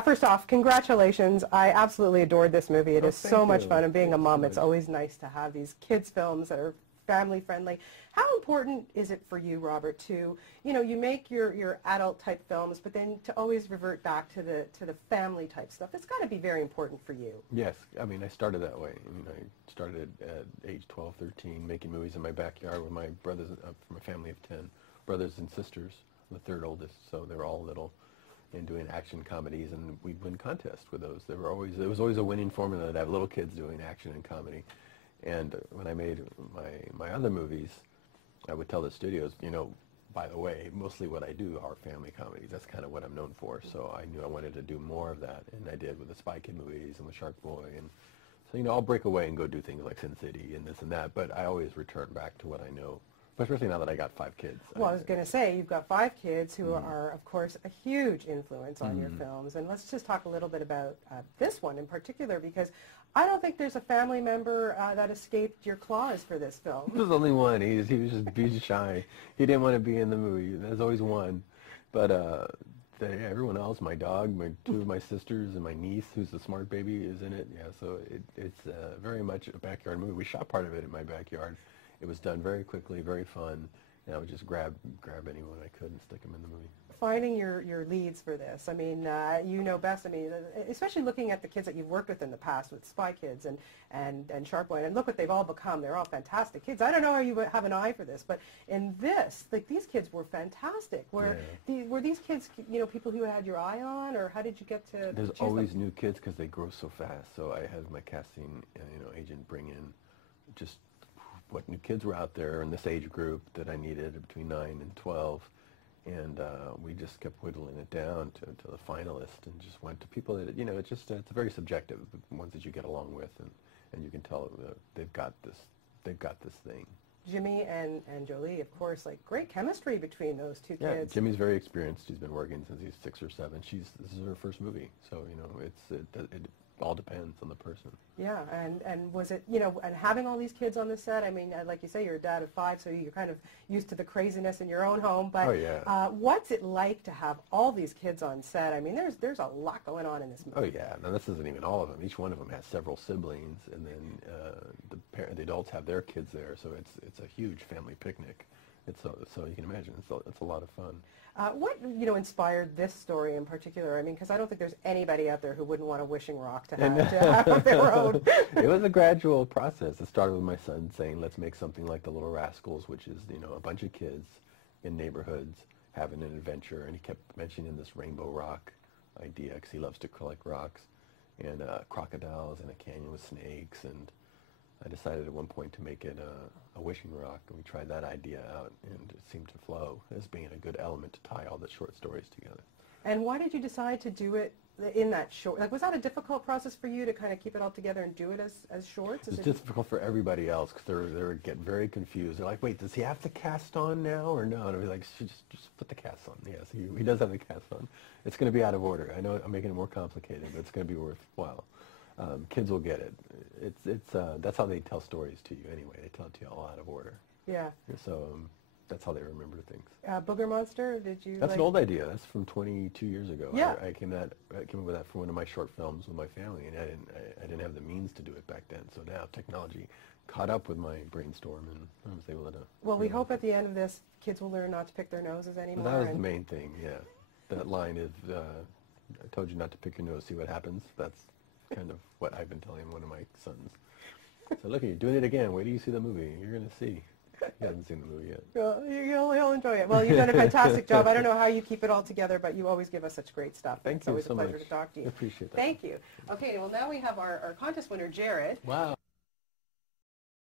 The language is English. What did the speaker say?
First off, congratulations. I absolutely adored this movie. It is so much fun, and being a mom, it's always nice to have these kids films that are family friendly. How important is it for you, Robert, to, you make your adult type films, but then to always revert back to the family type stuff? That's got to be very important for you. Yes, I mean, I started that way. I started at age 12, 13, making movies in my backyard with my brothers, from a family of 10 brothers and sisters, the third oldest, so they were all little, and doing action comedies, and we'd win contests with those. There was always a winning formula to have little kids doing action and comedy. And when I made my other movies, I would tell the studios, by the way, mostly what I do are family comedies. That's kind of what I'm known for. So I knew I wanted to do more of that, and I did with the Spy Kid movies and with Shark Boy. And so, I'll break away and go do things like Sin City and this and that, but I always return back to what I know. Especially now that I got 5 kids. Well, I was going to say, you've got 5 kids who are, of course, a huge influence on your films. And let's just talk a little bit about this one in particular, because I don't think there's a family member that escaped your claws for this film. There's only one. He was just shy. He didn't want to be in the movie. There's always one. But everyone else, my dog, 2 of my sisters, and my niece, who's the smart baby, is in it. Yeah, so it's very much a backyard movie. We shot part of it in my backyard. It was done very quickly, very fun, and I would just grab anyone I could and stick them in the movie. Finding your leads for this, I mean, you know best. I mean, especially looking at the kids that you've worked with in the past with Spy Kids and Shark Boy, and look what they've all become. They're all fantastic kids. I don't know how you have an eye for this, but in this, like, these kids were fantastic. Were these kids, people who had your eye on, or how did you get to There's choose always them? new kids because they grow so fast. So I had my casting, agent bring in just what new kids were out there in this age group that I needed between 9 and 12, and we just kept whittling it down to the finalists, and just went to people that it's very subjective, the ones that you get along with, and you can tell they've got this thing. Jimmy and Jolie, of course, like, great chemistry between those 2 Yeah, kids. Jimmy's very experienced. He's been working since he's 6 or 7. This is her first movie, so it all depends on the person. Yeah, and was it, and having all these kids on the set, I mean, like you say, you're a dad of 5, so you're kind of used to the craziness in your own home, but oh, yeah. What's it like to have all these kids on set? I mean, there's a lot going on in this movie. Oh, yeah. Now, this isn't even all of them. Each one of them has several siblings, and then the adults have their kids there, so it's a huge family picnic. So you can imagine, it's a lot of fun. What inspired this story in particular? I mean, because I don't think there's anybody out there who wouldn't want a wishing rock to have their own. It was a gradual process. It started with my son saying, let's make something like The Little Rascals, which is, a bunch of kids in neighborhoods having an adventure. And he kept mentioning this rainbow rock idea because he loves to collect rocks, and crocodiles in a canyon with snakes. And I decided at one point to make it a wishing rock, and we tried that idea out, and it seemed to flow as being a good element to tie all the short stories together. And why did you decide to do it in that short? Like, was that a difficult process for you to kind of keep it all together and do it as shorts? It's difficult for everybody else because they get very confused. They're like, wait, does he have the cast on now or no? And I'll be like, just put the cast on. Yes, he does have the cast on. It's going to be out of order. I know I'm making it more complicated, but it's going to be worthwhile. Kids will get it. That's how they tell stories to you anyway. They tell it to you all out of order. Yeah. So that's how they remember things. Booger Monster, did you? That's an old idea. That's from 22 years ago. Yeah. I came up with that for one of my short films with my family, and I didn't have the means to do it back then. So now technology caught up with my brainstorm, and I was able to. Well, we hope at the end of this, kids will learn not to pick their noses anymore. Well, that was the main thing. Yeah. That line is, I told you not to pick your nose, see what happens. That's kind of what I've been telling one of my sons. So look, you're doing it again. Wait till you see the movie. You're going to see. He hasn't seen the movie yet. Well, he'll enjoy it. Well, you've done a fantastic job. I don't know how you keep it all together, but you always give us such great stuff. Thank you so much. It's always a pleasure to talk to you. I appreciate that. Thank you. Okay, well, now we have our contest winner, Jared. Wow.